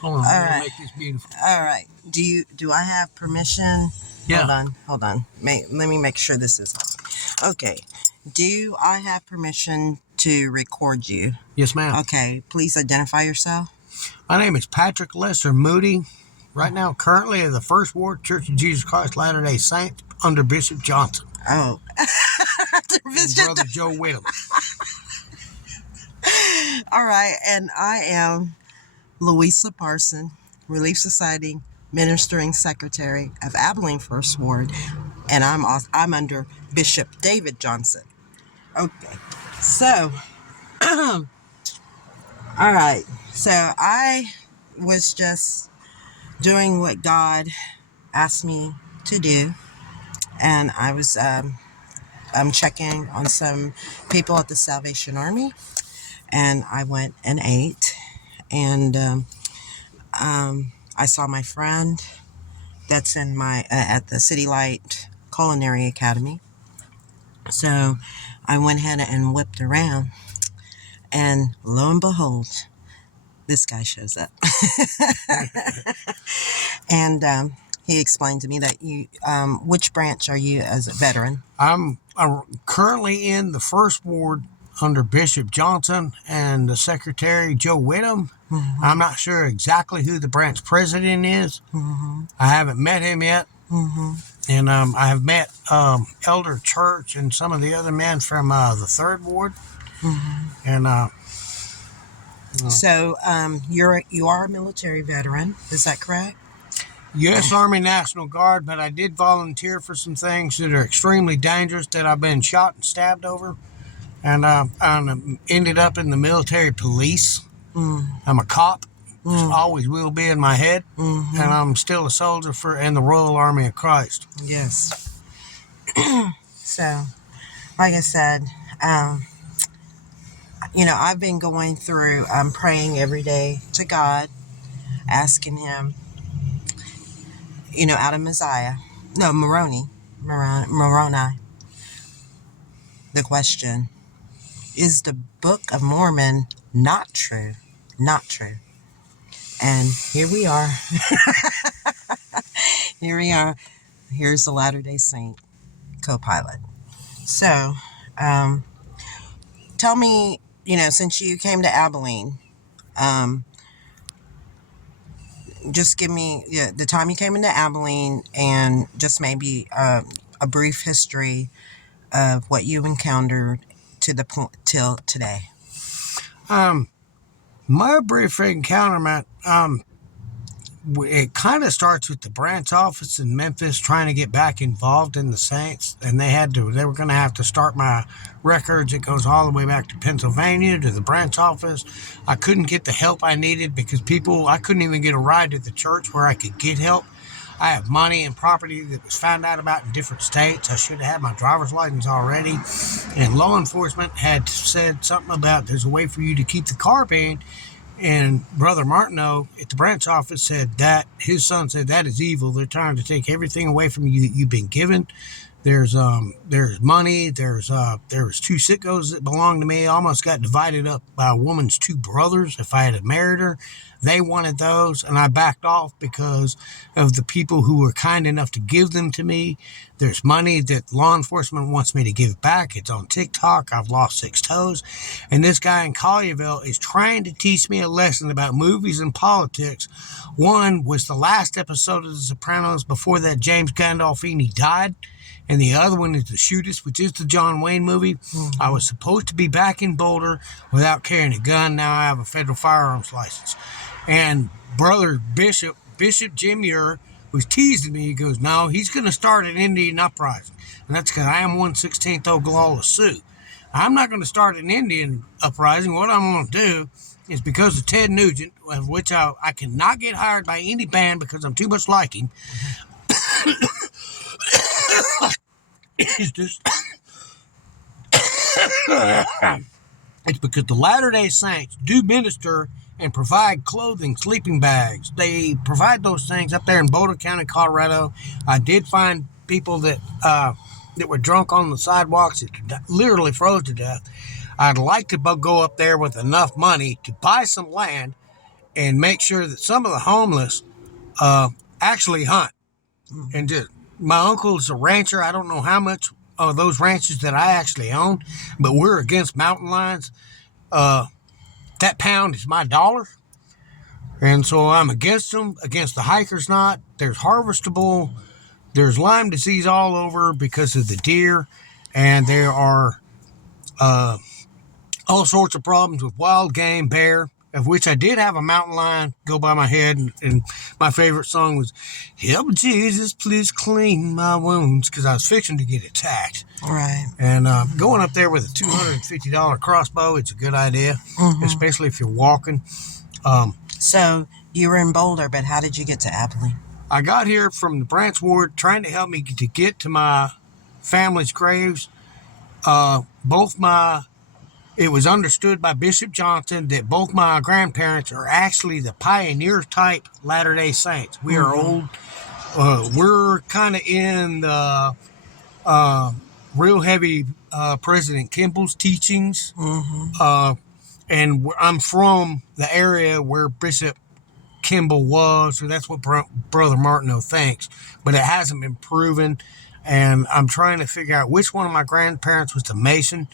Hold on, All we'll right. make this beautiful. All right. Do I have permission? Yeah. Hold on. Let me make sure this is okay. Do I have permission to record you? Yes, ma'am. Okay. Please identify yourself. My name is Patrick Lester Moody. Right now, currently in the First Ward Church of Jesus Christ Latter-day Saints under Bishop Johnson. Oh. And Brother Joe Whittam. All right. And I am Louisa Parson, Relief Society Ministering Secretary of Abilene First Ward, and I'm under Bishop David Johnson. Okay, so all right, so I was just doing what God asked me to do, and I was I'm checking on some people at the Salvation Army, and I went and ate, and I saw my friend that's in my at the City Light Culinary Academy. So I went ahead and whipped around, and lo and behold, this guy shows up. And he explained to me that you, which branch are you as a veteran? I'm currently in the First Ward under Bishop Johnson and the Secretary Joe Whittam. Mm-hmm. I'm not sure exactly who the branch president is. Mm-hmm. I haven't met him yet. Mm-hmm. And I have met Elder Church and some of the other men from the Third Ward. Mm-hmm. And so you are a military veteran, is that correct? U.S. Army National Guard, but I did volunteer for some things that are extremely dangerous that I've been shot and stabbed over. And I ended up in the military police. Mm. I'm a cop. Always will be in my head. Mm-hmm. And I'm still a soldier in the Royal Army of Christ. Yes. So, like I said, I've been going through, praying every day to God, asking Him, out of Moroni, the question, is the Book of Mormon not true? Not true. And here we are. Here we are. Here's the Latter-day Saint co-pilot. So, tell me, since you came to Abilene, just give me the time you came into Abilene and just maybe a brief history of what you encountered to the point till today. My brief encounter, it kind of starts with the branch office in Memphis trying to get back involved in the Saints, and they were going to have to start my records. It goes all the way back to Pennsylvania to the branch office. I couldn't get the help I needed because I couldn't even get a ride to the church where I could get help. I have money and property that was found out about in different states. I should have had my driver's license already. And law enforcement had said something about there's a way for you to keep the car banned. And Brother Martineau at the branch office said that his son said that is evil. They're trying to take everything away from you that you've been given. There's money. There was two sickos that belonged to me. Almost got divided up by a woman's two brothers. If I had married her, they wanted those, and I backed off because of the people who were kind enough to give them to me. There's money that law enforcement wants me to give back. It's on TikTok. I've lost 6 toes. And this guy in Collierville is trying to teach me a lesson about movies and politics. One was the last episode of The Sopranos before that James Gandolfini died. And the other one is The Shootist, which is the John Wayne movie. Mm-hmm. I was supposed to be back in Boulder without carrying a gun. Now I have a federal firearms license. And Brother Bishop Jim Muir was teasing me. He goes, no, he's going to start an Indian uprising. And that's because I am 1/16 Oglala Sioux. I'm not going to start an Indian uprising. What I'm going to do is because of Ted Nugent, of which I cannot get hired by any band because I'm too much like him. It's just... It's because the Latter-day Saints do minister and provide clothing, sleeping bags. They provide those things up there in Boulder County, Colorado. I did find people that were drunk on the sidewalks that literally froze to death. I'd like to go up there with enough money to buy some land and make sure that some of the homeless actually hunt. And just, my uncle is a rancher. I don't know how much of those ranches that I actually own, but we're against mountain lions. That pound is my dollar. And so I'm against them, against the hikers not. There's harvestable. There's Lyme disease all over because of the deer. And there are all sorts of problems with wild game, bear, of which I did have a mountain lion go by my head. And my favorite song was, "Help Jesus, please clean my wounds," because I was fixing to get attacked. Right. And going up there with a $250 crossbow, it's a good idea, especially if you're walking. So you were in Boulder, but how did you get to Abilene? I got here from the Branch Ward trying to help me to get to my family's graves. It was understood by Bishop Johnson that both my grandparents are actually the pioneer type Latter-day Saints. We are old. We're kind of in the real heavy President Kimball's teachings. And I'm from the area where Bishop Kimball was, so that's what Brother Martineau thinks. But it hasn't been proven, and I'm trying to figure out which one of my grandparents was the Mason.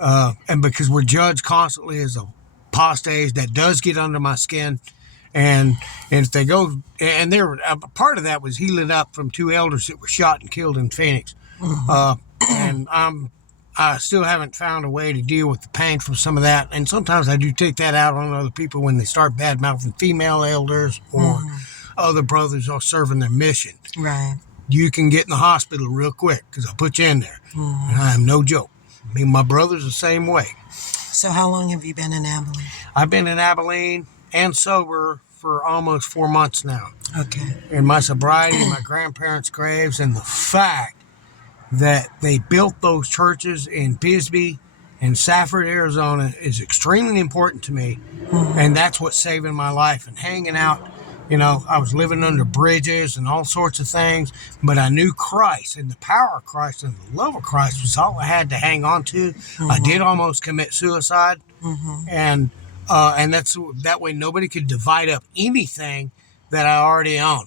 And because we're judged constantly as apostates, that does get under my skin. And if they go, and part of that was healing up from 2 elders that were shot and killed in Phoenix. And I still haven't found a way to deal with the pain from some of that. And sometimes I do take that out on other people when they start bad-mouthing female elders or other brothers are serving their mission. Right. You can get in the hospital real quick because I'll put you in there. And I am no joke. I mean, my brother's the same way. So how long have you been in Abilene? I've been in Abilene and sober for almost 4 months now. Okay. And my sobriety, my grandparents' graves, and the fact that they built those churches in Bisbee and Safford, Arizona is extremely important to me. And that's what's saving my life. And hanging out, I was living under bridges and all sorts of things, but I knew Christ and the power of Christ and the love of Christ was all I had to hang on to. I did almost commit suicide. And that's that way nobody could divide up anything that I already own.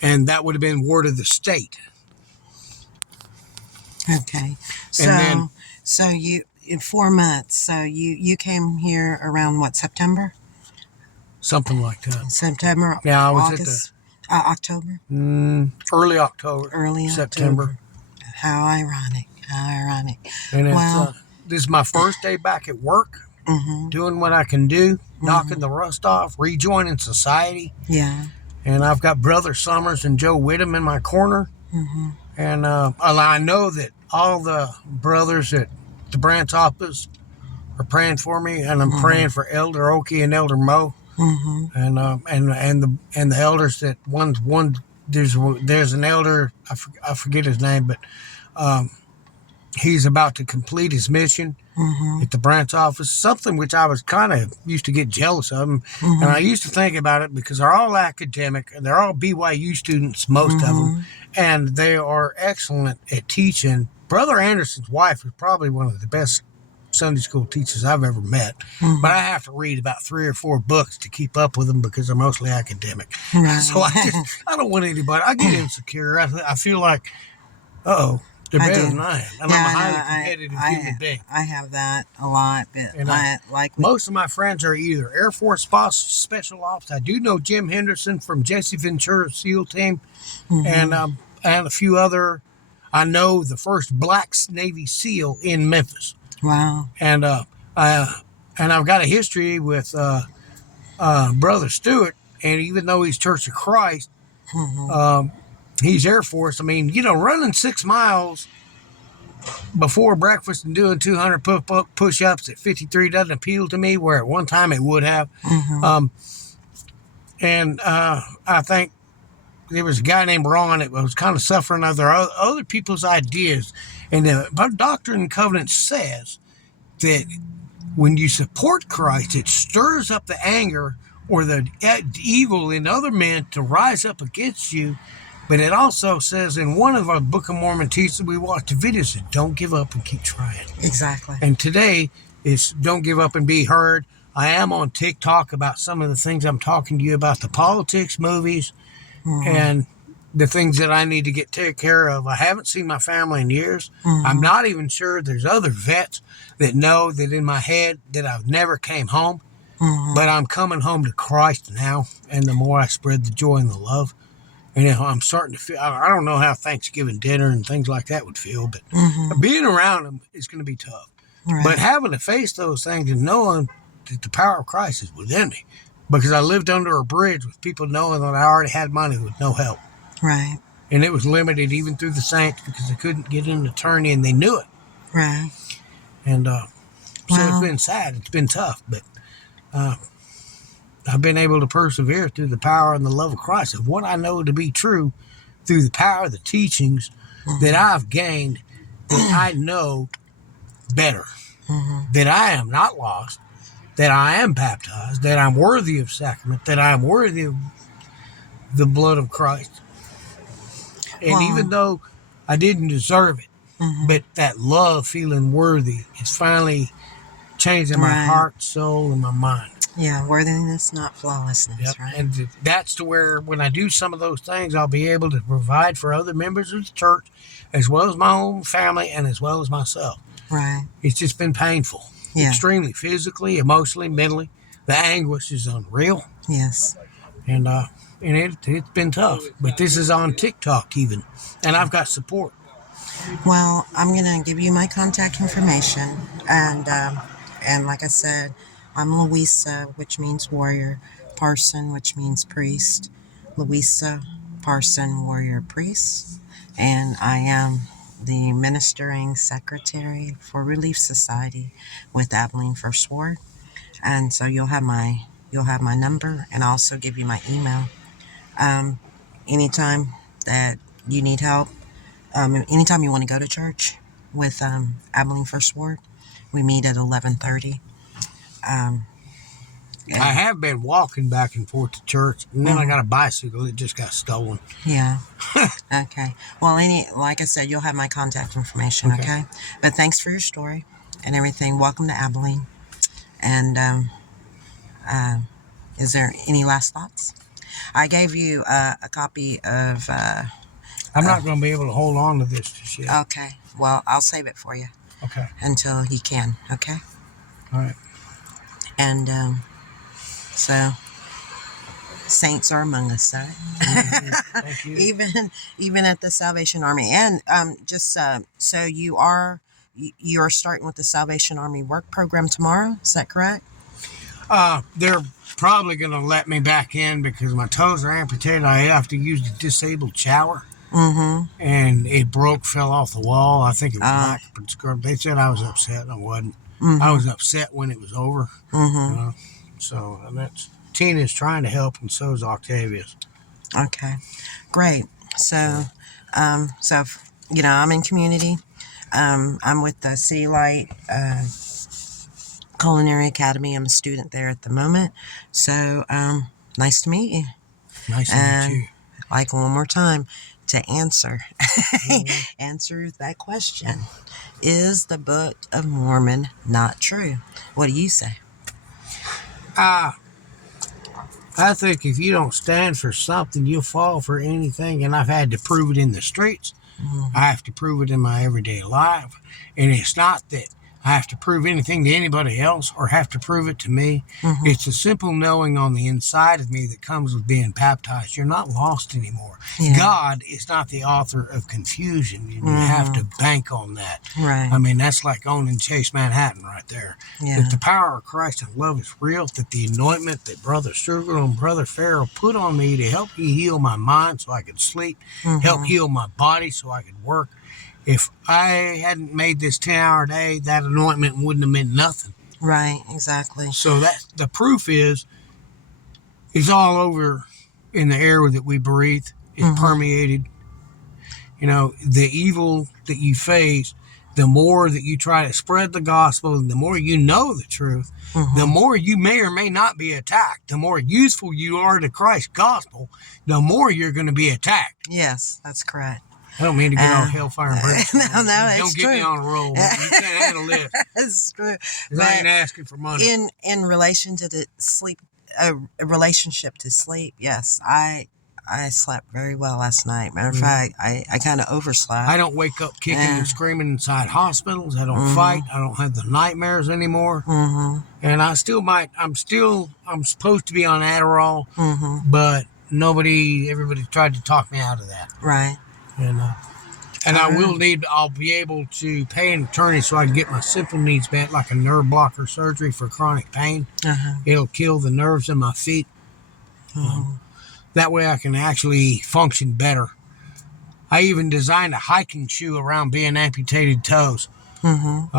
And that would have been ward of the state. Okay. So you, in 4 months, so you came here around what, September? Something like that. September? Yeah, I was August, October? Early October. September. October. How ironic. And this is my first day back at work, doing what I can do, knocking the rust off, rejoining society. Yeah. And I've got Brother Summers and Joe Whittam in my corner. And I know that all the brothers at the branch office are praying for me, and I'm praying for Elder Oki and Elder Mo, and the elders that one there's an elder, I forget his name, but he's about to complete his mission at the branch office, something which I was kind of used to get jealous of them. And I used to think about it because they're all academic and they're all BYU students, most of them, and they are excellent at teaching. Brother Anderson's wife is probably one of the best Sunday school teachers I've ever met, but I have to read about 3 or 4 books to keep up with them because they're mostly academic. So I don't want anybody. I get insecure. I feel like, they're better than I am. And I'm a highly competitive human being. I have that a lot. But most of my friends are either Air Force Special Ops. I do know Jim Henderson from Jesse Ventura's SEAL team, and a few other. I know the first Black Navy SEAL in Memphis. Wow. And I've got a history with Brother Stewart, and even though he's Church of Christ, he's Air Force. I mean, running 6 miles before breakfast and doing 200 push-ups at 53 doesn't appeal to me, where at one time it would have. And I think there was a guy named Ron that was kind of suffering under other people's ideas. And the Doctrine and Covenants says that when you support Christ, it stirs up the anger or the evil in other men to rise up against you. But it also says in one of our Book of Mormon teachings, we watched the videos, that don't give up and keep trying. Exactly. And today is don't give up and be heard. I am on TikTok about some of the things I'm talking to you about, the politics, movies, and the things that I need to get taken care of. I haven't seen my family in years. I'm not even sure there's other vets that know that in my head that I've never came home, but I'm coming home to Christ now. And the more I spread the joy and the love, and I'm starting to feel, I don't know how Thanksgiving dinner and things like that would feel, but being around them is going to be tough. Right. But having to face those things and knowing that the power of Christ is within me, because I lived under a bridge with people knowing that I already had money with no help. Right. And it was limited even through the saints because they couldn't get an attorney and they knew it. Right. And so it's been sad. It's been tough. But I've been able to persevere through the power and the love of Christ, of what I know to be true through the power of the teachings that I've gained, that I know better, that I am not lost, that I am baptized, that I'm worthy of sacrament, that I'm worthy of the blood of Christ. And even though I didn't deserve it, but that love, feeling worthy, is finally changing my heart, soul, and my mind. Yeah, worthiness, not flawlessness, right? And that's to where when I do some of those things, I'll be able to provide for other members of the church, as well as my own family, and as well as myself. Right. It's just been painful. Yeah. Extremely, physically, emotionally, mentally. The anguish is unreal. Yes. And it's been tough. But this is on TikTok even. And I've got support. Well, I'm going to give you my contact information. And like I said, I'm Louisa, which means warrior. Parson, which means priest. Louisa Parson, warrior priest. And I am the ministering secretary for Relief Society with Abilene First Ward. And so you'll have my number, and I'll also give you my email. Anytime that you need help, anytime you want to go to church with Abilene First Ward, we meet at 11:30. I have been walking back and forth to church, and then I got a bicycle that just got stolen. Yeah. Okay. Well, like I said, you'll have my contact information, okay? But thanks for your story and everything. Welcome to Abilene. And is there any last thoughts? I gave you a copy of... I'm not going to be able to hold on to this just yet. Okay. Well, I'll save it for you. Okay. Until you can, okay? All right. And so, saints are among us, right? Thank you. even at the Salvation Army. And just so you're starting with the Salvation Army work program tomorrow, is that correct? They're probably going to let me back in because my toes are amputated. I have to use the disabled shower. And it fell off the wall. I think it was black and scrubbed. They said I was upset, and I wasn't. I was upset when it was over. So, and that's Tina's trying to help, and so is Octavius. Okay, great. So, I'm in community. I'm with the City Light Culinary Academy. I'm a student there at the moment. So, nice to meet you. Nice to meet you. Like one more time to answer that question. Is the Book of Mormon not true? What do you say? I think if you don't stand for something, you'll fall for anything. And I've had to prove it in the streets. I have to prove it in my everyday life. And it's not that I have to prove anything to anybody else or have to prove it to me. It's a simple knowing on the inside of me that comes with being baptized. You're not lost anymore. God is not the author of confusion. You have to bank on that. Right. I mean, that's like owning Chase Manhattan right there. If the power of Christ and love is real, that the anointment that Brother Struggle and Brother Farrell put on me to help me heal my mind so I could sleep, help heal my body so I could work. If I hadn't made this 10-hour day, that anointment wouldn't have meant nothing. Right, exactly. So that the proof is all over in the air that we breathe. It's permeated. You know, the evil that you face, the more that you try to spread the gospel, and the more you know the truth, the more you may or may not be attacked. The more useful you are to Christ's gospel, the more you're going to be attacked. Yes, that's correct. I don't mean to get all hellfire and brimstone. No, it's don't get true. me on a roll. You can't handle this. It's true. 'Cause I ain't asking for money. In relation to the sleep, a relationship to sleep, yes, I slept very well last night. Matter of fact, I kind of overslept. I don't wake up kicking and screaming inside hospitals. I don't fight. I don't have the nightmares anymore. And I still might. I'm supposed to be on Adderall, but everybody tried to talk me out of that. Right. And I'll be able to pay an attorney so I can get my simple needs met, like a nerve blocker surgery for chronic pain. It'll kill the nerves in my feet. That way I can actually function better. I even designed a hiking shoe around being amputated toes. And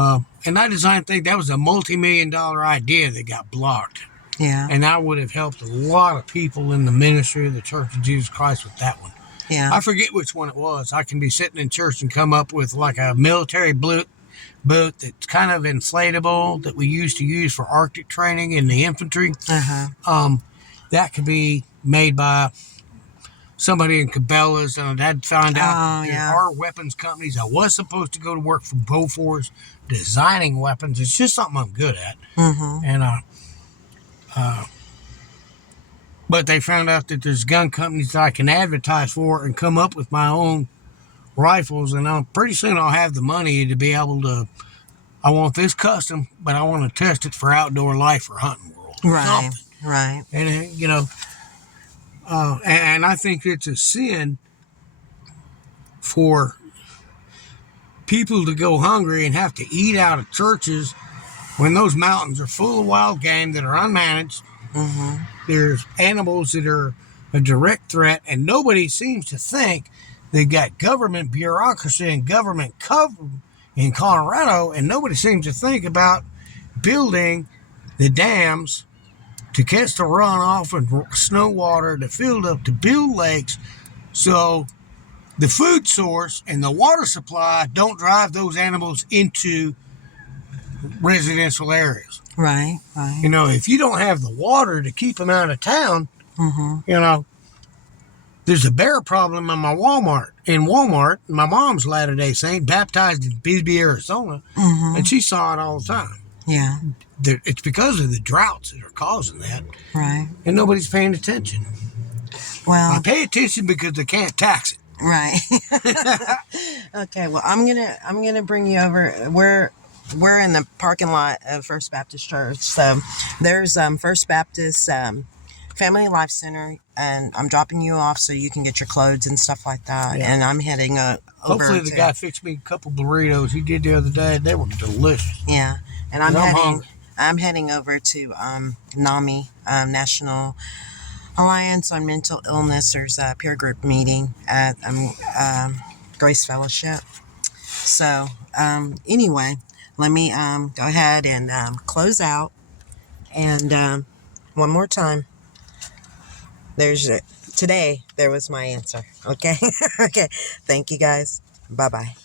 I designed things, that was a multi-million-dollar idea that got blocked. Yeah. And I would have helped a lot of people in the ministry of the Church of Jesus Christ with that one. Yeah. I forget which one it was. I can be sitting in church and come up with like a military boot that's kind of inflatable that we used to use for Arctic training in the infantry. That could be made by somebody in Cabela's, and I'd found out there are weapons companies. I was supposed to go to work for Bofors designing weapons. It's just something I'm good at. And but they found out that there's gun companies that I can advertise for and come up with my own rifles, and pretty soon I'll have the money to be able to. I want this custom, but I want to test it for outdoor life or hunting world. Right. Right. And and I think it's a sin for people to go hungry and have to eat out of churches when those mountains are full of wild game that are unmanaged. There's animals that are a direct threat, and nobody seems to think they've got government bureaucracy and government cover in Colorado, and nobody seems to think about building the dams to catch the runoff and snow water to fill up to build lakes, so the food source and the water supply don't drive those animals into residential areas. Right. Right. If you don't have the water to keep them out of town, there's a bear problem in Walmart. My mom's Latter-day Saint, baptized in Bisbee, Arizona, and she saw it all the time. Yeah. It's because of the droughts that are causing that. Right. And nobody's paying attention. Well, I pay attention because they can't tax it. Right. Okay. Well, I'm gonna bring you over. We're in the parking lot of First Baptist Church. So there's First Baptist Family Life Center, and I'm dropping you off so you can get your clothes and stuff like that. Yeah. And I'm heading over. Hopefully the guy fixed me a couple burritos he did the other day. They were delicious. Yeah. And I'm heading over to NAMI, National Alliance on Mental Illness. There's a peer group meeting at Grace Fellowship. So anyway, let me go ahead and close out. And one more time, today there was my answer. Okay. Okay. Thank you guys. Bye-bye.